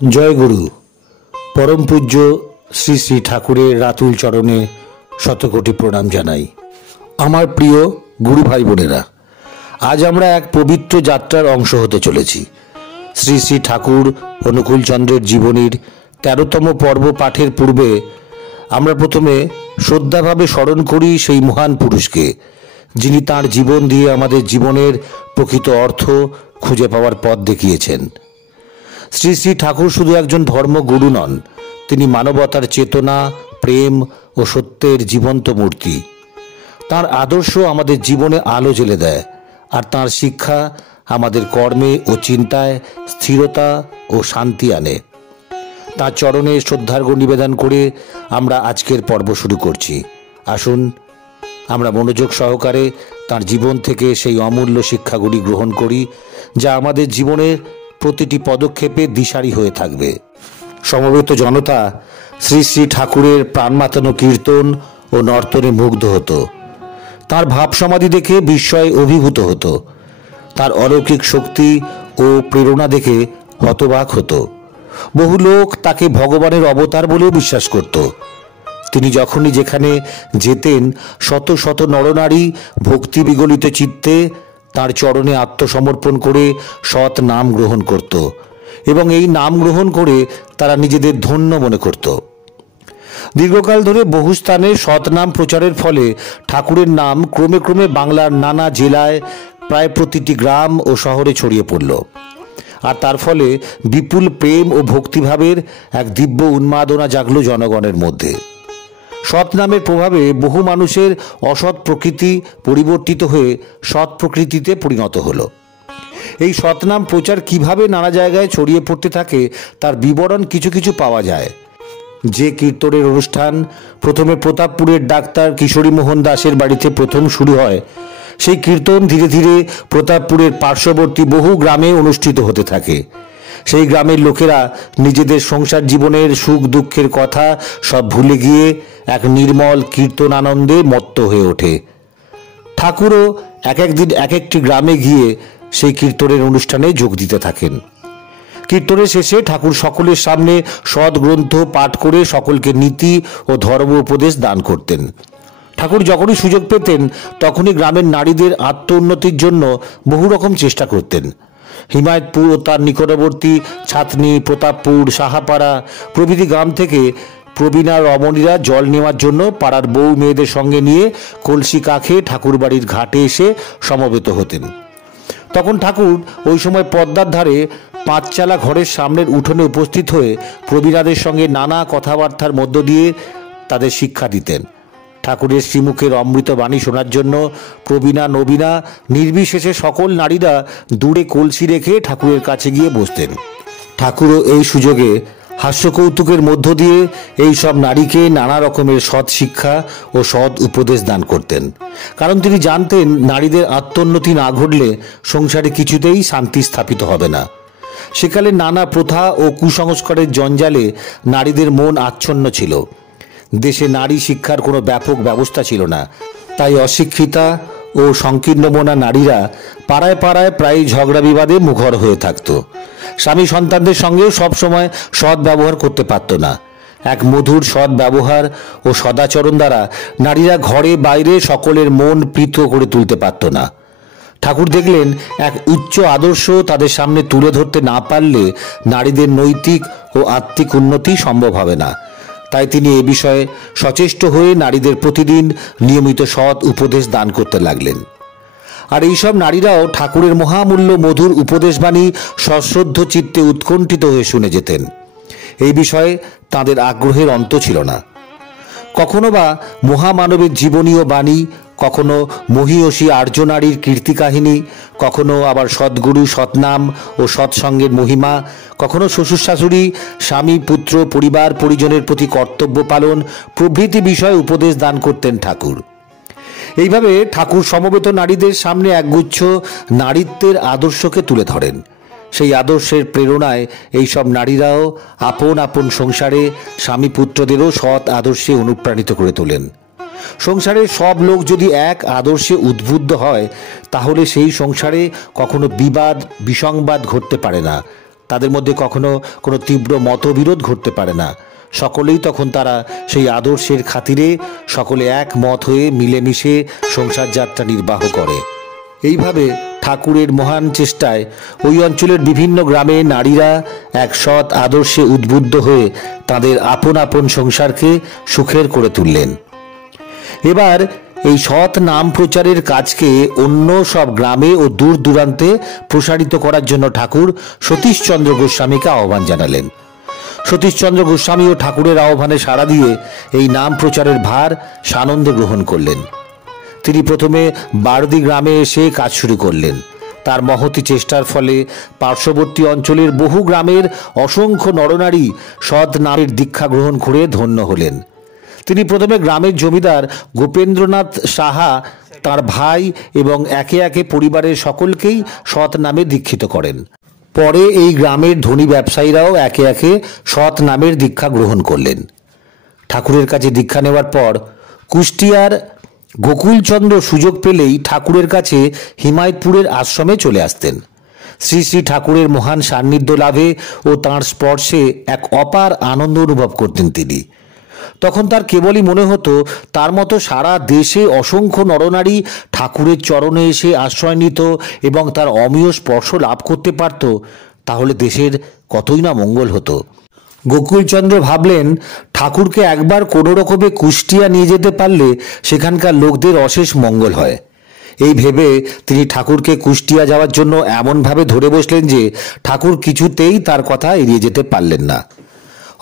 जय गुरु परम पूज्य श्री श्री ठाकुरेर रातुल चरणे शतकोटी प्रणाम जानाई। आमार प्रिय गुरु भाई बोनेरा, आज आमरा एक पवित्र यात्रार अंश होते चलेछि। श्री श्री ठाकुर अनुकूल चंद्रेर जीवनीर 13तम पर्व पाठेर पूर्वे आमरा प्रथमे श्रद्धाभावे स्मरण करी सेई महान पुरुषके, जिनि तार जीवन दिए आमादेर जीवनेर प्रकृत अर्थ खुঁজে पाওয়ার पथ देखिয়েছেন। श्री श्री ठाकुर शुधु एकजन धर्मगुरु नन, तिनि मानवतार चेतना, प्रेम और सत्येर जीवंत मूर्ति। तार आदर्श आमादेर जीवने आलो जेले देय और तार शिक्षा आमादेर कर्मे और चिंताय स्थिरता और शांति आने। तार चरणे श्रद्धार्घ्य निवेदन करे आमरा आजकेर पर्व शुरू करछि। आसुन आमरा मनोयोग सहकारे तार जीवन थेके सेई अमूल्य शिक्षागुली ग्रहण करी, जा आमादेर जीवनेर प्रतिटी पदक्षेपे दिशारी हये थाकबे। समवेत जनता श्री श्री ठाकुरेर प्राण मातानो कीर्तन और नर्तने मुग्ध हतो। तार भाव समाधि देखे विस्मय अभिभूत हतो। तार अलौकिक शक्ति और प्रेरणा देखे हतबाक हतो। बहु लोक ताके भगवानेर अवतार बोलेও विश्वास करत। তিনি যখনই যেখানে যেতেন শত শত নরনারী ভক্তি বিগলিত চিত্তে তার চরণে আত্মসমর্পণ করে সৎ নাম গ্রহণ করত এবং এই নাম গ্রহণ করে তারা নিজেদের ধন্য মনে করত। দীর্ঘকাল ধরে বহু স্থানে সৎ নাম প্রচারের ফলে ঠাকুরের নাম ক্রমে ক্রমে বাংলার নানা জেলায় প্রায় প্রতিটি গ্রাম ও শহরে ছড়িয়ে পড়ল। আর তার ফলে বিপুল প্রেম ও ভক্তিভাবের এক দিব্য উন্মাদনা জাগলো জনগণের মধ্যে। সৎ নামের প্রভাবে বহু মানুষের অসৎ প্রকৃতি পরিবর্তিত হয়ে সৎ প্রকৃতিতে পরিণত হলো। এই সৎ নাম প্রচার কিভাবে নানা জায়গায় ছড়িয়ে পড়তে থাকে তার বিবরণ কিছু কিছু পাওয়া যায়। যে কীর্তনের অনুষ্ঠান প্রথমে প্রতাপপুরের ডাক্তার কিশোরী মোহন দাসের বাড়িতে প্রথম শুরু হয়, সেই কীর্তন ধীরে ধীরে প্রতাপপুরের পার্শ্ববর্তী বহু গ্রামে অনুষ্ঠিত হতে থাকে। সেই গ্রামের লোকেরা নিজেদের সংসার জীবনের সুখ দুঃখের কথা সব ভুলে গিয়ে এক নির্মল কীর্তন আনন্দে মত্ত হয়ে ওঠে। ঠাকুরও এক একদিন এক একটি গ্রামে গিয়ে সেই কীর্তনের অনুষ্ঠানে যোগ দিতে থাকেন। কীর্তনের শেষে ঠাকুর সকলের সামনে সৎ গ্রন্থ পাঠ করে সকলকে নীতি ও ধর্ম উপদেশ দান করতেন। ঠাকুর যখনই সুযোগ পেতেন তখনই গ্রামের নারীদের আত্ম উন্নতির জন্য বহু রকম চেষ্টা করতেন। হিমায়তপুর ও তার নিকটবর্তী ছাতনি, প্রতাপপুর, সাহাপাড়া প্রভৃতি গ্রাম থেকে প্রবীণা রমণীরা জল নেওয়ার জন্য পাড়ার বউ মেয়েদের সঙ্গে নিয়ে কলসি কাঁখে ঠাকুরবাড়ির ঘাটে এসে সমবেত হতেন। তখন ঠাকুর ওই সময় পদ্মার ধারে পাঁচচালা ঘরের সামনের উঠোনে উপস্থিত হয়ে প্রবীণাদের সঙ্গে নানা কথাবার্তার মধ্য দিয়ে তাদের শিক্ষা দিতেন। ঠাকুরের শ্রীমুখের অমৃত বাণী শোনার জন্য প্রবীণা নবীনা নির্বিশেষে সকল নারীরা দূরে কলসি রেখে ঠাকুরের কাছে গিয়ে বসতেন। ঠাকুরও এই সুযোগে হাস্যকৌতুকের মধ্য দিয়ে এই সব নারীকে নানা রকমের সৎ শিক্ষা ও সৎ উপদেশ দান করতেন। কারণ তিনি জানতেন নারীদের আত্মোন্নতি না ঘটলে সংসারে কিছুতেই শান্তি স্থাপিত হবে না। সেকালে নানা প্রথা ও কুসংস্কারের জঞ্জালে নারীদের মন আচ্ছন্ন ছিল। দেশে নারী শিক্ষার কোনো ব্যাপক ব্যবস্থা ছিল না। তাই অশিক্ষিতা ও সংকীর্ণ মনা নারীরা পাড়ায় পাড়ায় প্রায় ঝগড়া বিবাদে মুখর হয়ে থাকত। স্বামী সন্তানদের সঙ্গেও সবসময় সৎ ব্যবহার করতে পারত না। এক মধুর সৎ ব্যবহার ও সদাচরণ দ্বারা নারীরা ঘরে বাইরে সকলের মন প্রীত করে তুলতে পারত না। ঠাকুর দেখলেন এক উচ্চ আদর্শ তাদের সামনে তুলে ধরতে না পারলে নারীদের নৈতিক ও আত্মিক উন্নতি সম্ভব হবে না। তাই তিনি এ বিষয়ে সচেষ্ট হয়ে নারীদের প্রতিদিন নিয়মিত সৎ উপদেশ দান করতে লাগলেন। আর এইসব নারীরাও ঠাকুরের মহামূল্য মধুর উপদেশবাণী সশ্রদ্ধ চিত্তে উৎকণ্ঠিত হয়ে শুনে যেতেন। এই বিষয়ে তাঁদের আগ্রহের অন্ত ছিল না। কখনো বা মহামানবের জীবনীয় বাণী, কখনো মহীয়সী আর্য নারীর কীর্তি কাহিনী, কখনো আবার সদ্গুরু সৎনাম ও সৎসঙ্গের মহিমা, কখনো শ্বশুর শাশুড়ি, স্বামী পুত্র পরিবার পরিজনের প্রতি কর্তব্য পালন প্রভৃতি বিষয়ে উপদেশ দান করতেন ঠাকুর। এইভাবে ঠাকুর সমবেত নারীদের সামনে একগুচ্ছ নারীত্বের আদর্শকে তুলে ধরেন। সেই আদর্শের প্রেরণায় এইসব নারীরাও আপন আপন সংসারে স্বামী পুত্রদেরও সৎ আদর্শে অনুপ্রাণিত করে তোলেন। সংসারের সব লোক যদি এক আদর্শে উদ্বুদ্ধ হয় তাহলে সেই সংসারে কখনো বিবাদ বিসংবাদ ঘটতে পারে না। তাদের মধ্যে কখনো কোনো তীব্র মতবিরোধ ঘটতে পারে না। সকলেই তখন তারা সেই আদর্শের খাতিরে সকলে একমত হয়ে মিলেমিশে সংসার যাত্রা নির্বাহ করে। এইভাবে ঠাকুরের মহান চেষ্টায় ওই অঞ্চলের বিভিন্ন গ্রামে নারীরা এক সৎ আদর্শে উদ্বুদ্ধ হয়ে তাদের আপন আপন সংসারকে সুখের করে তুললেন। এবার এই সৎ নাম প্রচারের কাজকে অন্য সব গ্রামে ও দূর দূরান্তে প্রসারিত করার জন্য ঠাকুর সতীশচন্দ্র গোস্বামীকে আহ্বান জানালেন। সতীশচন্দ্র গোস্বামীও ঠাকুরের আহ্বানে সাড়া দিয়ে এই নাম প্রচারের ভার সানন্দে গ্রহণ করলেন। তিনি প্রথমে বারদি গ্রামে এসে কাজ শুরু করলেন। তার মহতী চেষ্টার ফলে পার্শ্ববর্তী অঞ্চলের বহু গ্রামের অসংখ্য নরনারী সৎ নামের দীক্ষা গ্রহণ করে ধন্য হলেন। তিনি প্রথমে গ্রামের জমিদার গোপেন্দ্রনাথ সাহা, তার ভাই এবং একে একে পরিবারের সকলকেই সৎ নামে দীক্ষিত করেন। পরে এই গ্রামের ধনী ব্যবসায়ীরাও একে একে সৎ নামের দীক্ষা গ্রহণ করলেন। ঠাকুরের কাছে দীক্ষা নেওয়ার পর কুষ্টিয়ার গোকুলচন্দ্র সুযোগ পেলেই ঠাকুরের কাছে হিমায়তপুরের আশ্রমে চলে আসতেন। শ্রী শ্রী ঠাকুরের মহান সান্নিধ্য লাভে ও তাঁর স্পর্শে এক অপার আনন্দ অনুভব করতেন তিনি। তখন তার কেবলই মনে হতো তার মতো সারা দেশে অসংখ্য নরনারী ঠাকুরের চরণে এসে আশ্রয় নিত এবং তার অমীয় স্পর্শ লাভ করতে পারত, তাহলে দেশের কতই না মঙ্গল হতো। গোকুলচন্দ্র ভাবলেন, ঠাকুরকে একবার কোনো রকমে কুষ্টিয়া নিয়ে যেতে পারলে সেখানকার লোকদের অশেষ মঙ্গল হয়। এই ভেবে তিনি ঠাকুরকে কুষ্টিয়া যাওয়ার জন্য এমনভাবে ধরে বসলেন যে ঠাকুর কিছুতেই তার কথা এড়িয়ে যেতে পারলেন না।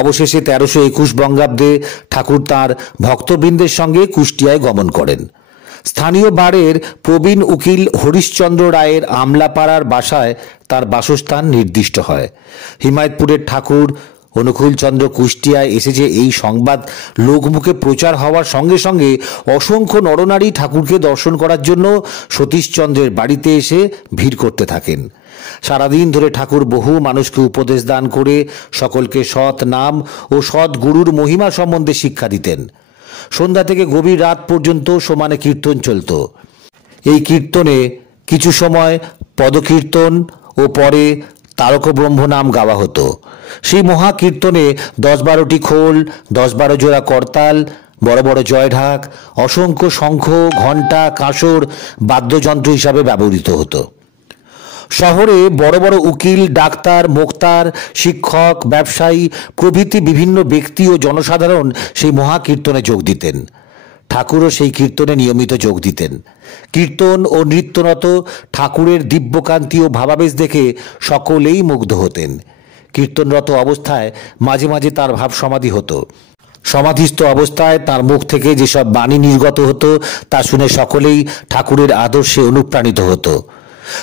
অবশেষে 1321 বঙ্গাব্দে ঠাকুর তাঁর ভক্তবৃন্দের সঙ্গে কুষ্টিয়ায় গমন করেন। স্থানীয় বারের প্রবীণ উকিল হরিশ্চন্দ্র রায়ের আমলাপাড়ার বাসায় তার বাসস্থান নির্দিষ্ট হয়। হিমায়তপুরের ঠাকুর অনুকূলচন্দ্র কুষ্টিয়ায় এসেছে এই সংবাদ লোকমুখে প্রচার হওয়ার সঙ্গে সঙ্গে অসংখ্য নরনারী ঠাকুরকে দর্শন করার জন্য সতীশচন্দ্রের বাড়িতে এসে ভিড় করতে থাকেন। সারাদিন ধরে ঠাকুর বহু মানুষকে উপদেশ দান করে সকলকে সৎ নাম ও সৎ গুরুর মহিমা সম্বন্ধে শিক্ষা দিতেন। সন্ধ্যা থেকে গভীর রাত পর্যন্ত সমানে কীর্তন চলত। এই কীর্তনে কিছু সময় পদকীর্তন ও পরে তারক ব্রহ্ম নাম গাওয়া হতো। সেই মহাকীর্তনে 10-12টি খোল, 10-12 জোড়া করতাল, বড় বড় জয়ঢাক, অসংখ্য শঙ্খ, ঘণ্টা, কাঁসর বাদ্যযন্ত্র হিসাবে ব্যবহৃত হতো। শহরে বড় বড় উকিল, ডাক্তার, মোক্তার, শিক্ষক, ব্যবসায়ী প্রভৃতি বিভিন্ন ব্যক্তি ও জনসাধারণ সেই মহাকীর্তনে যোগ দিতেন। ঠাকুরও সেই কীর্তনে নিয়মিত যোগ দিতেন। কীর্তন ও নৃত্যরত ঠাকুরের দিব্যকান্তি ও ভাবাবেশ দেখে সকলেই মুগ্ধ হতেন। কীর্তনরত অবস্থায় মাঝে মাঝে তার ভাব সমাধি হতো। সমাধিস্থ অবস্থায় তার মুখ থেকে যেসব বাণী নির্গত হতো তা শুনে সকলেই ঠাকুরের আদর্শে অনুপ্রাণিত হতো।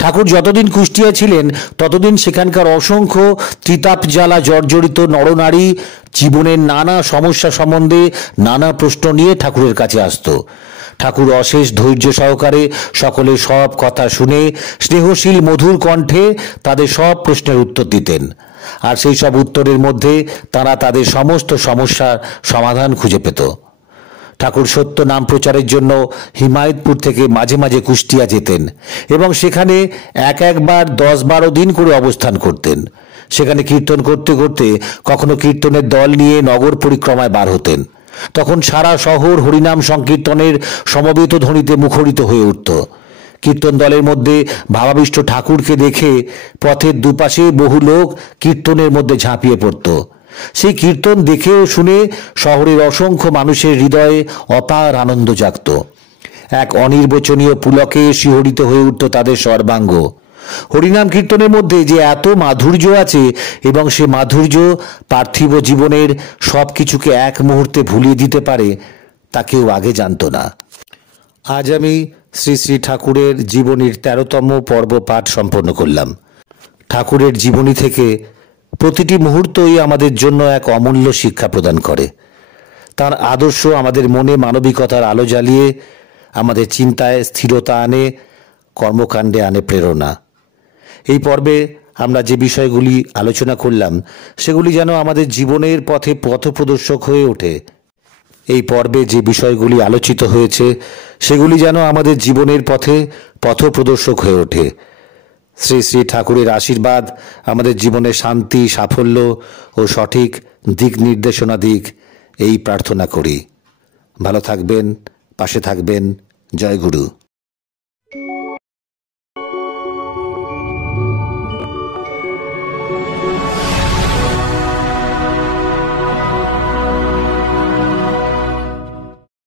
ঠাকুর যতদিন কুষ্টিয়া ছিলেন ততদিন সেখানকার অসংখ্য ত্রিতাপ জ্বালা জর্জরিত নরনারী জীবনের নানা সমস্যা সম্বন্ধে নানা প্রশ্ন নিয়ে ঠাকুরের কাছে আসত। ঠাকুর অশেষ ধৈর্য সহকারে সকলের সব কথা শুনে স্নেহশীল মধুর কণ্ঠে তাদের সব প্রশ্নের উত্তর দিতেন, আর সেই সব উত্তরের মধ্যে তারা তাদের সমস্ত সমস্যার সমাধান খুঁজে পেত। ঠাকুর সত্য নাম প্রচারের জন্য হিমায়তপুর থেকে মাঝে মাঝে কুষ্টিয়া যেতেন এবং সেখানে একবার 10-12 দিন করে অবস্থান করতেন। সেখানে কীর্তন করতে করতে কখনো কীর্তনের দল নিয়ে নগর পরিক্রমায় বার হতেন। তখন সারা শহর হরিনাম সংকীর্তনের সমবেত ধ্বনিতে মুখরিত হয়ে উঠত। কীর্তন দলের মধ্যে ভাবাবিষ্ট ঠাকুরকে দেখে পথের দুপাশে বহু লোক কীর্তনের মধ্যে ঝাঁপিয়ে পড়ত। সেই কীর্তন দেখে ও শুনে শহরের অসংখ্য মানুষের হৃদয়ে অপার আনন্দ জাগত। এক অনির্বচনীয় পুলকে শিহরিত হয়ে উঠত তাদের সর্বাঙ্গ। হরিনাম কীর্তনের মধ্যে যে এত মাধুর্য আছে এবং সে মাধুর্য পার্থিব জীবনের সব কিছুকে এক মুহূর্তে ভুলিয়ে দিতে পারে তা কেউ আগে জানত না। আজ আমি শ্রী শ্রী ঠাকুরের জীবনীর 13তম পর্ব পাঠ সম্পন্ন করলাম। ঠাকুরের জীবনী থেকে প্রতিটি মুহূর্তই আমাদের জন্য এক অমূল্য শিক্ষা প্রদান করে। তার আদর্শ আমাদের মনে মানবিকতার আলো জ্বালিয়ে আমাদের চিন্তায় স্থিরতা আনে, কর্মকাণ্ডে আনে প্রেরণা। এই পর্বে আমরা যে বিষয়গুলি আলোচনা করলাম সেগুলি যেন আমাদের জীবনের পথে পথপ্রদর্শক হয়ে ওঠে। এই পর্বে যে বিষয়গুলি আলোচিত হয়েছে সেগুলি যেন আমাদের জীবনের পথে পথপ্রদর্শক হয়ে ওঠে। শ্রী শ্রী ঠাকুরের আশীর্বাদ আমাদের জীবনে শান্তি, সাফল্য ও সঠিক দিক নির্দেশনা দিক, এই প্রার্থনা করি। ভালো থাকবেন, পাশে থাকবেন। জয় গুরু।